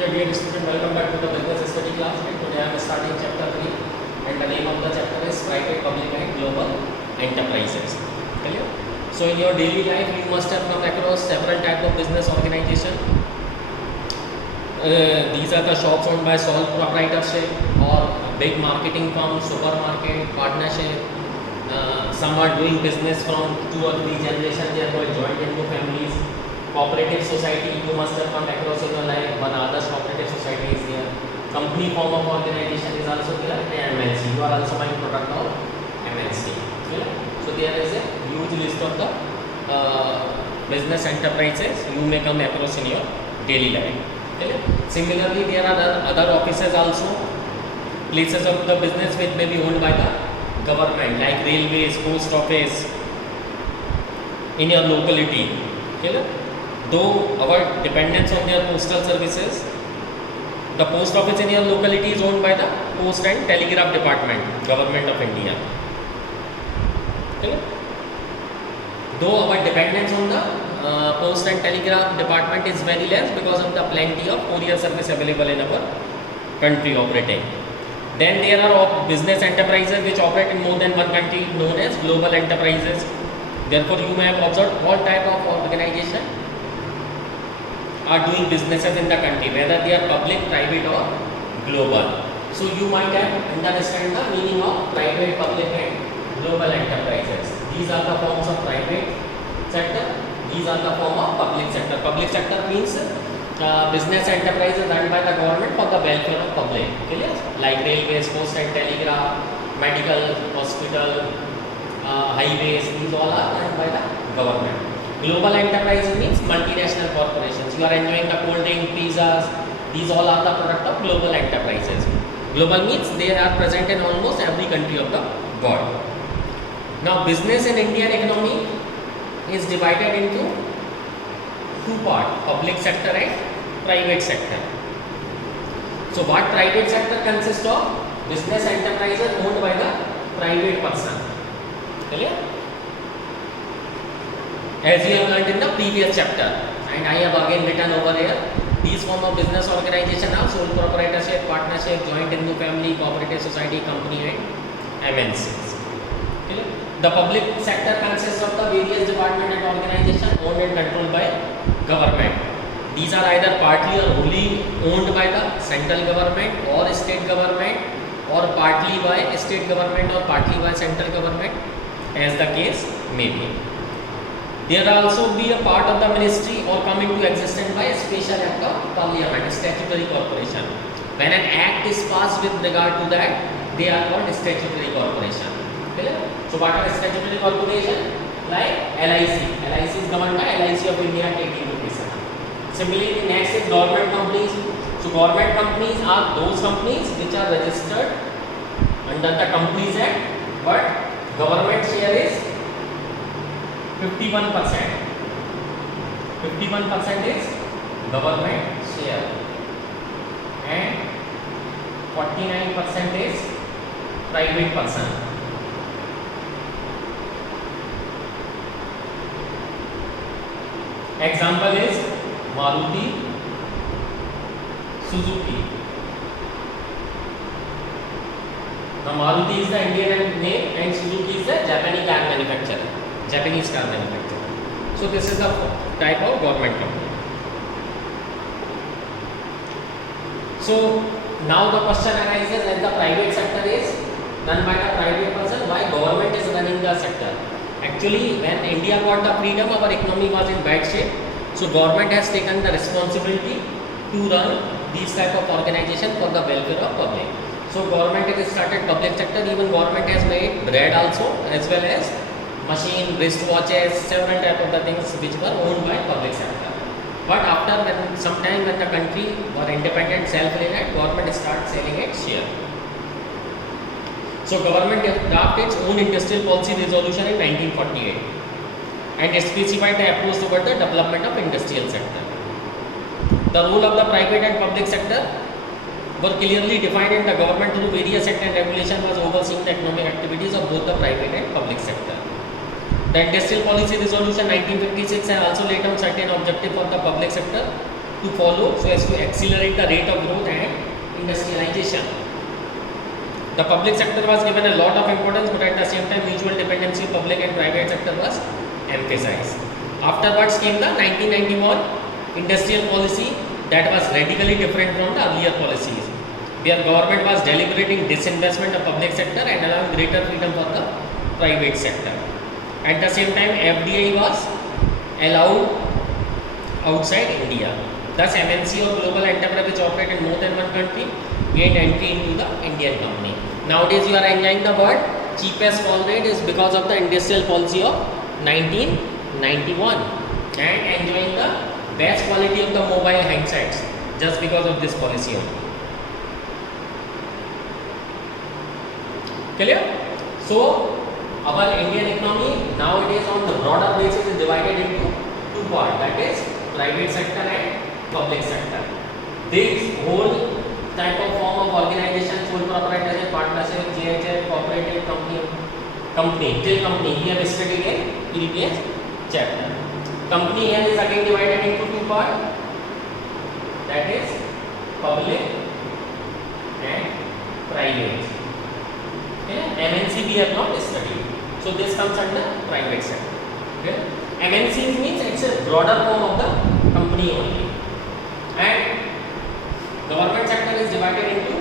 Yeah, dear student, welcome back to the business study class. Today I am starting chapter 3 and the name of the chapter is private, public and global enterprises. Clear? So in your daily life you must have come across several type of business organization. These are the shops owned by sole proprietorship or big marketing firms, supermarket, partnership. Some are doing business from 2 or 3 generations, they are called joint into families. Cooperative society, you must have come across in your life, one other cooperative society is there. Company form of organization is also there, and MNC. You are also buying product of MNC. So there is a huge list of the business enterprises you may come across in your daily life. Similarly, there are other offices also, places of the business which may be owned by the government, like railways, post office in your locality. Though our dependence on their postal services, the post office in your locality is owned by the Post and Telegraph Department, Government of India. Though our dependence on the Post and Telegraph Department is very less because of the plenty of courier service available in our country operating. Then there are business enterprises which operate in more than one country known as global enterprises. Therefore, you may have observed all type of organization are doing businesses in the country, whether they are public, private or global. So you might have understand the meaning of private, public and global enterprises. These are the forms of private sector, these are the form of public sector. Public sector means business enterprises run by the government for the welfare of public, like railways, post and telegraph, medical, hospital, highways, these all are run by the government. Global enterprise means multinational corporations. You are enjoying the cold drink, pizzas, these all are the product of global enterprises. Global means they are present in almost every country of the world. Now business in Indian economy is divided into two parts, public sector and private sector. So what private sector consists of? Business enterprises owned by the private person. Clear? As we have learned in the previous chapter, and I have again written over here, these form of business organization are sole proprietorship, partnership, joint into family, cooperative society, company and MNCs. Okay. The public sector consists of the various department and organization owned and controlled by government. These are either partly or wholly owned by the central government or state government, or partly by state government or partly by central government, as the case may be. There also be a part of the ministry or come into existence by a special act of parliament, statutory corporation. When an act is passed with regard to that, they are called statutory corporation. Okay? So what are statutory corporation? Like LIC. LIC is governed by LIC of India Act 1857. Similarly, next is government companies. So government companies are those companies which are registered under the Companies Act, but government share is 51%. 51% is government share and 49% is private person. Example is Maruti Suzuki. Now Maruti is the Indian name and Suzuki is the Japanese car manufacturer. Japanese car manufacturer. So this is the type of government company. So now the question arises, as the private sector is run by the private person, why government is running the sector? Actually, when India got the freedom, our economy was in bad shape. So government has taken the responsibility to run these type of organization for the welfare of public. So government has started public sector, even government has made bread also, as well as machine, wristwatches, several type of the things which were owned by public sector. But after some time when the country was independent, self-reliant, government started selling its share. So government adopted its own industrial policy resolution in 1948 and specified the approach toward the development of industrial sector. The role of the private and public sector were clearly defined, and the government through various act and regulation was overseeing the economic activities of both the private and public sector. The Industrial Policy Resolution 1956 has also laid down certain objectives for the public sector to follow so as to accelerate the rate of growth and industrialization. The public sector was given a lot of importance, but at the same time mutual dependency of public and private sector was emphasized. Afterwards came the 1991 industrial policy that was radically different from the earlier policies, where government was deliberating disinvestment of public sector and allowing greater freedom for the private sector. At the same time, FDI was allowed outside India. Thus, MNC or global enterprise which operate in more than one country gained entry into the Indian company. Nowadays, you are enjoying the word cheapest fall rate is because of the industrial policy of 1991 and enjoying the best quality of the mobile handsets just because of this policy only. Clear? So, our Indian economy nowadays on the broader basis is divided into two parts, that is private sector and public sector. This whole type of form of organization, sole proprietorship, partnership, JHF, cooperative company, till company, we have studied in previous chapter. Company here is again divided into two parts, that is public and private. Okay? MNC we have not studied. So this comes under private sector. Okay? MNC means it's a broader form of the company only. And government sector is divided into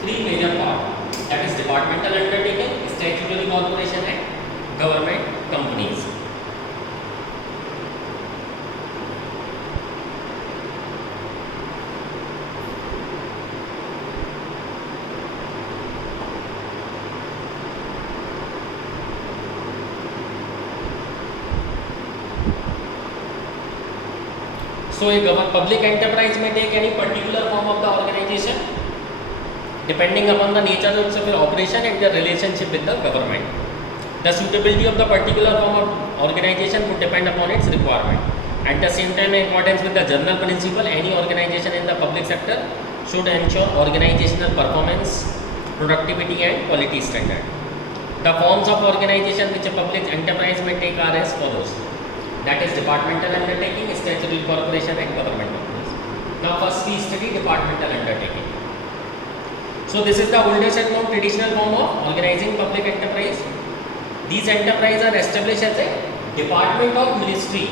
three major parts, that is departmental undertaking, statutory corporation and government companies. So a public enterprise may take any particular form of the organization depending upon the nature of its operation and their relationship with the government. The suitability of the particular form of organization would depend upon its requirement. At the same time, in accordance with the general principle, any organization in the public sector should ensure organizational performance, productivity and quality standard. The forms of organization which a public enterprise may take are as follows. That is departmental undertaking, statutory corporation and government companies. Now first we study departmental undertaking. So this is the oldest and more traditional form of organizing public enterprise. These enterprises are established as a department of ministry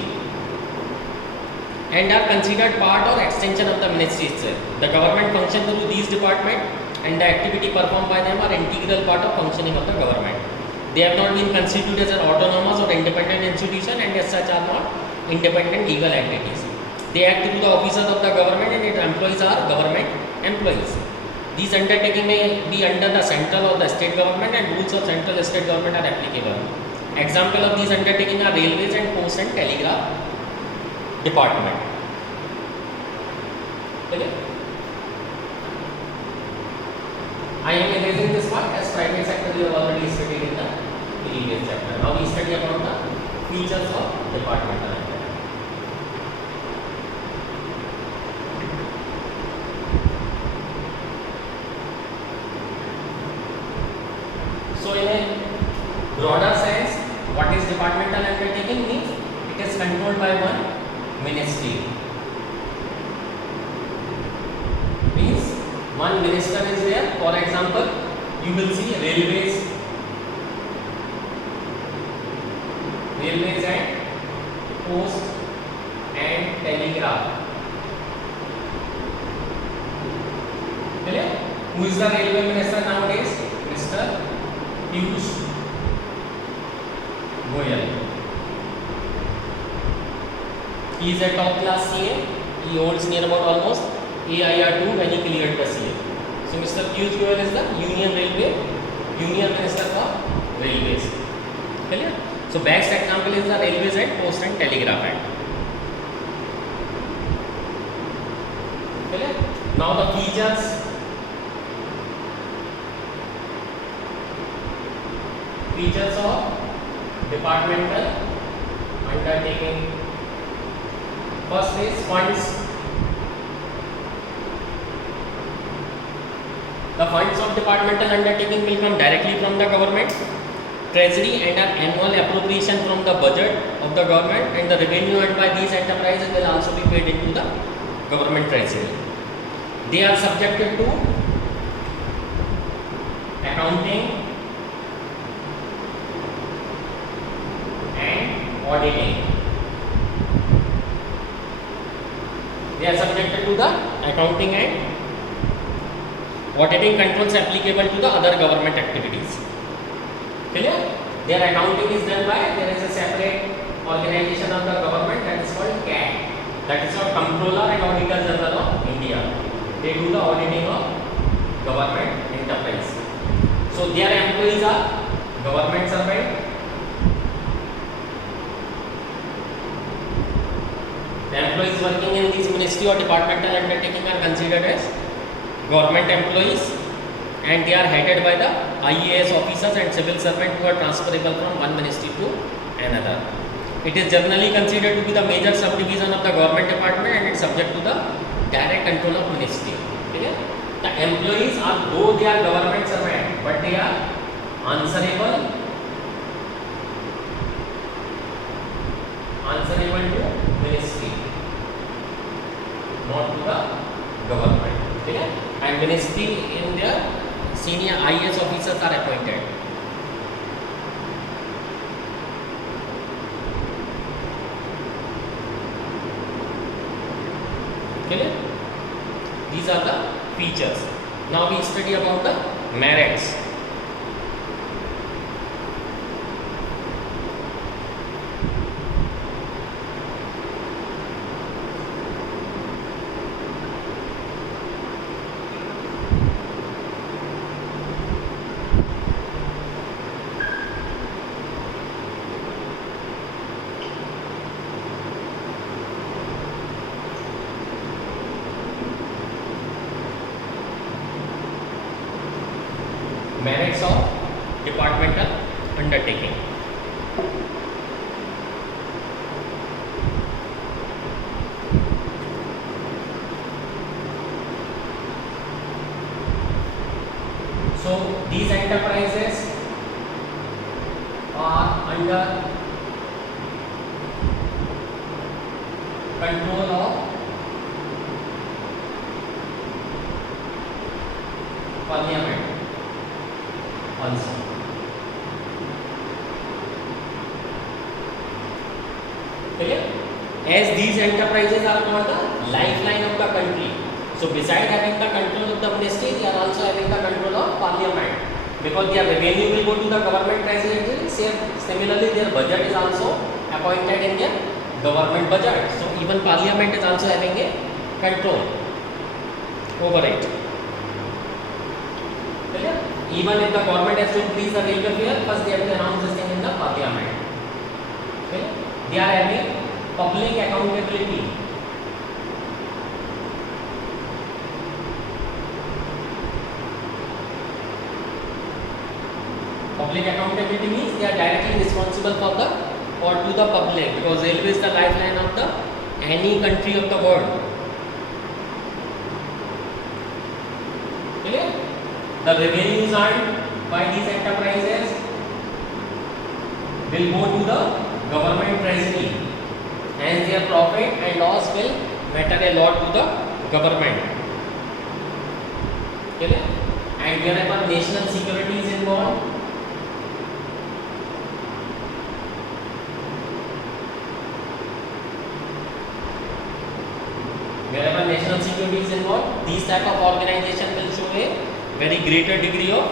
and are considered part or extension of the ministry itself. The government function through these departments and the activity performed by them are integral part of functioning of the government. They have not been constituted as an autonomous or independent institution and as such are not independent legal entities. They act through the officers of the government and its employees are government employees. These undertakings may be under the central or the state government and rules of central and state government are applicable. Example of these undertakings are railways and post and telegraph department. Okay? I am erasing this part as private sector we have already studied in the previous chapter. Now we study about the features of departmental undertaking. So in a broader sense, what is departmental undertaking means? It is controlled by one ministry. Means one minister is there. For example, you will see railways and post and telegraph. Clear? Who is the railway minister nowadays? Mr. Piyush Goyal. He is a top class CA. He holds near about almost AIR2 when he cleared the CA. So Mr. Piyush Goyal is the Union Minister for Railways. Clear? So best example is the Railways and Post and Telegraph Act. Clear? Now the features of departmental undertaking. First is funds. The funds of departmental undertaking will come directly from the government, treasury and an annual appropriation from the budget of the government, and the revenue earned by these enterprises will also be paid into the government treasury. They are subjected to accounting and auditing. They are subjected to the accounting and auditing controls applicable to the other government activities. Clear? Their accounting is done by, there is a separate organization of the government that is called CAT. That is called Comptroller and Auditor General of India. They do the auditing of government enterprise. So their employees are government servant. The employees working in these ministry or departmental undertaking are considered as government employees, and they are headed by the IAS officers and civil servants who are transferable from one ministry to another. It is generally considered to be the major subdivision of the government department and it is subject to the direct control of ministry. Okay? The employees are, though they are government servants, but they are answerable to ministry, not to the government. Okay? And ministry in their senior IAS officers are appointed. Clear? These are the features. Now we study about the merits. Merits of departmental undertaking. So these enterprises are under control of Parliament also. Clear? As these enterprises are called the lifeline of the country. So besides having the control of the ministry, they are also having the control of Parliament. Because their revenue will go to the government treasury. Similarly, their budget is also appointed in their government budget. So even Parliament is also having a control over it. Clear? Even if the government has to increase the railway fare, first they have to announce this thing in the Parliament. Okay? They are having public accountability. Public accountability means they are directly responsible for the or to the public, because railway is the lifeline of the any country of the world. Clear? The revenues earned by these enterprises will go to the government treasury, and their profit and loss will matter a lot to the government. Okay? And wherever national security is involved, these type of organization will show a very greater degree of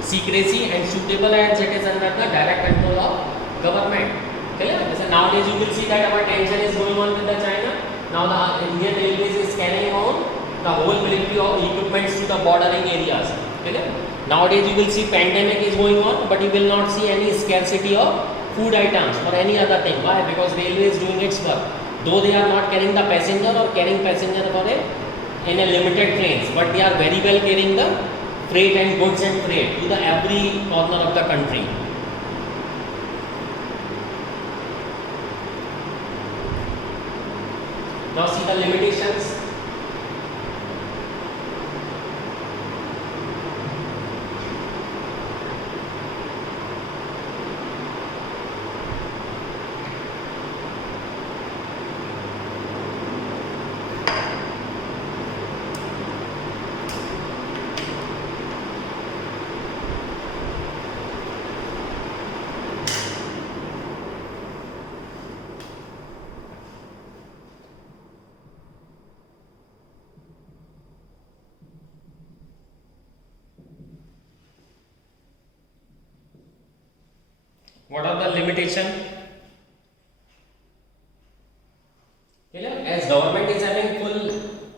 secrecy and suitable as it is under the direct control of government. Clear? So nowadays you will see that our tension is going on with the China. Now the Indian Railways is carrying on the whole military of equipments to the bordering areas. Clear? Nowadays you will see pandemic is going on, but you will not see any scarcity of food items or any other thing. Why? Because railway is doing its work. Though they are not carrying the passenger or carrying passenger for in a limited trains, but they are very well carrying the freight and goods and freight to the every corner of the country. Now see the limitations. What are the limitation? As government is having full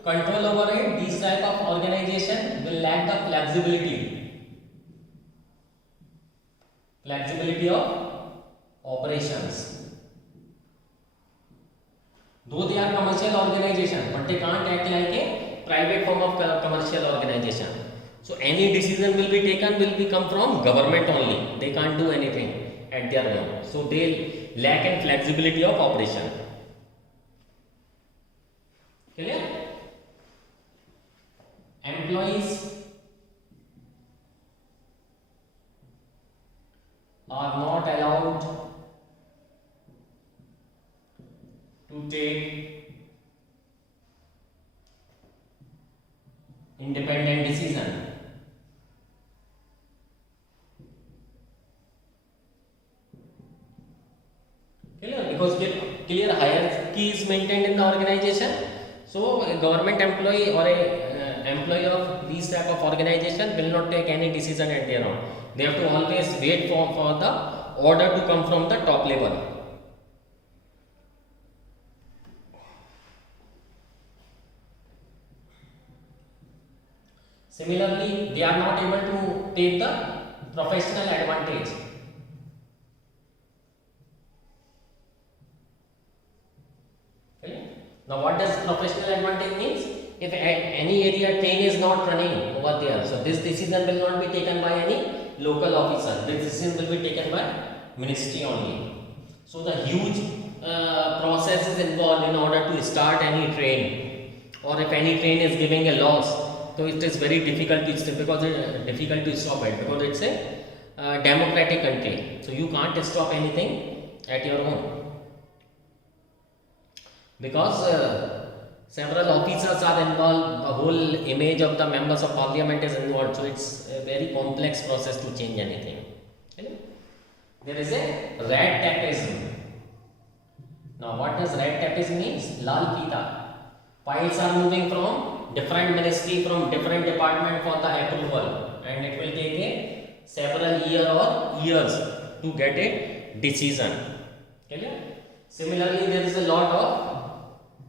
control over it, these type of organization will lack the flexibility of operations. Though they are commercial organization, but they can't act like a private form of commercial organization. So any decision will be come from government only. They can't do anything at their own. So they lack in flexibility of operation. Clear? Employees are not allowed to take independent decision. Because clear hierarchy is maintained in the organization. So a government employee or a employee of these type of organization will not take any decision at their own. They have to always wait for the order to come from the top level. Similarly, they are not able to take the professional advantage. Now what does professional advantage means? If any area train is not running over there, so this decision will not be taken by any local officer. This decision will be taken by ministry only. So the huge process is involved in order to start any train, or if any train is giving a loss, so it is very difficult to stop it because it's a democratic country. So you can't stop anything at your own. Because several officers are involved, the whole image of the members of parliament is involved, so it's a very complex process to change anything. There is a rat tapeism. Now what does rat tapeism means? Lal Fita. Files are moving from different ministry, from different department for the approval, and it will take several years to get a decision. Similarly, there is a lot of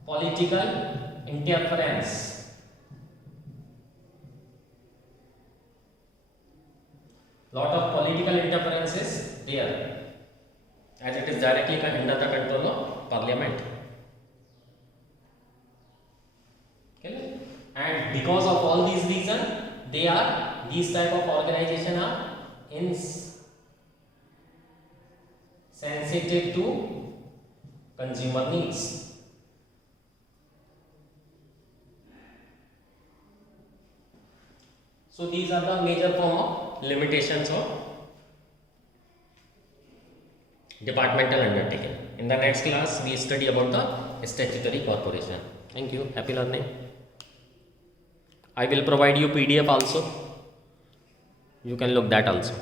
political interference. Lot of political interference is there, as it is directly under the control of parliament. And because of all these reasons, these type of organization are insensitive to consumer needs. So these are the major form of limitations of departmental undertaking. In the next class, we study about the statutory corporation. Thank you. Happy learning. I will provide you PDF also. You can look that also.